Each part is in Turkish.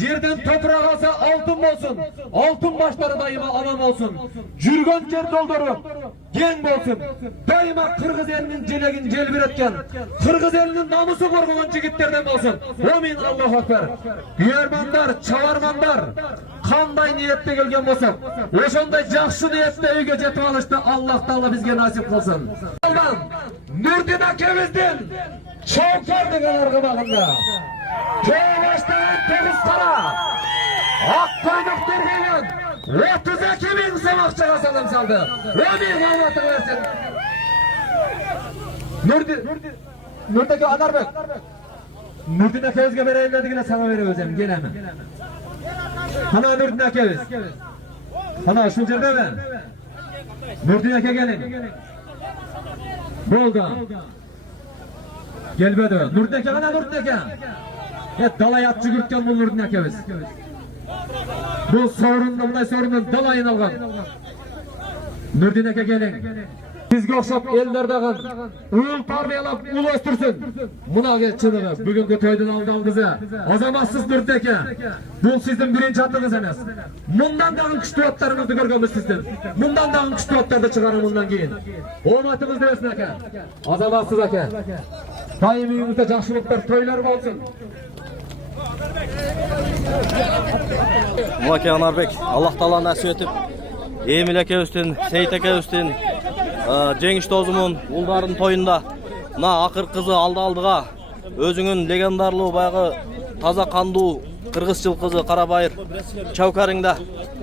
Yerden toprağa alsa altın olsun. Altın başları daima aman olsun. Jürgen yer doldurup gen olsun. Daima Kırgız elinin celegin celbir etken, Kırgız elinin namusu korkulan jigitlerden olsun. Amin, Allahu Ekber. Güyermandar, çavarmandar, kanday niyette gelgen olsun. Oşonday jakşı niyette öýge jetip alıştı. Allah Taala bizge nasip kılsın. Nurdin akemizden Çavkar degan argımağında Çoğulaştığın temiz kara Akkoyduk dergeyden 32.000 samakçıga salım saldı. Amin, Allah'ın versin. Nurdaki Anarbek. Nurdin akemizge vereyimlerdigine sana veriyoruz. Gel hemen. Hana Nurdin akemiz. Hana şu yerde ben. Nurdin ake gelin. Bolda. Gelbedi. Nurdin ake bana Nurdin ake. Dalay atçı gürtken bu Nurdin akemiz. Bu sorundan bunday sorundan dalayın algan. Nurdin ake gelin. Bizge okşap ellerdagın uul tarbiyalap ul östürsün. Muna geççiniği bugünkü toydun aldığınızı azamatsız Nurdin ake. Bu sizin birinci hattınız emas. Mundan dağın küçtü atlarınızı görgümüz sizden. Mundan dağın küçtü atlarda çıkarın bundan keyin. Omatımız demesin ake. Azamatsız ake. Daim uyumuzda jakşılıklar, toylar olsun. Mulake Anarbek, Allah Taala nasip etip, Emil ake üstün, Seyit ake üstün, Cengiz Tozumun uldarın toyunda, na akır kızı aldı-aldığa, özünün legendarlığı bayağı taza kandığı Kırgızçıl kızı Karabayır Çavkarıngda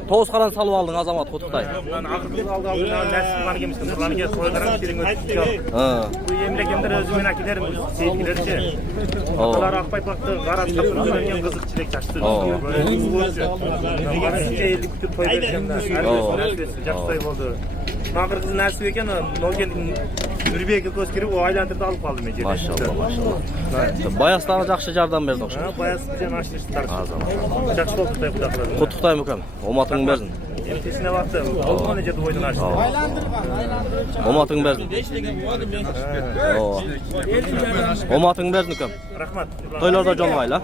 toğuz karan salıp aldın Azamat Kutuktay. Ben akır kızı aldı-aldığa nesli bana gelmiştim. Sırlanı gel soylaran kirin ötüyor. Bu emlekemler özümün akilerin seyitkileri. Atalar akpay baktı, garat kapını dönengen kızık çilek çaştı. Arasınca 50 kütüp toy verkenler. Nesli jakşı toy oldu. Akır kızı nesli eken Nolgen'in Nürbiye'ye gösterip o aylandırda alıp aldım. Maşallah maşallah. Bayaslarına jakşı jardan berdi okşa. Bayas bilen açtırıştılar. Jakşı Kutuktay budakları. Kutuktay müküm. Omatın bersin. Emtesine baktı. Olma nece duvoydun açtı. Omatın bersin. Omatın bersin müküm. Rahmat. Toylarda jonlayla.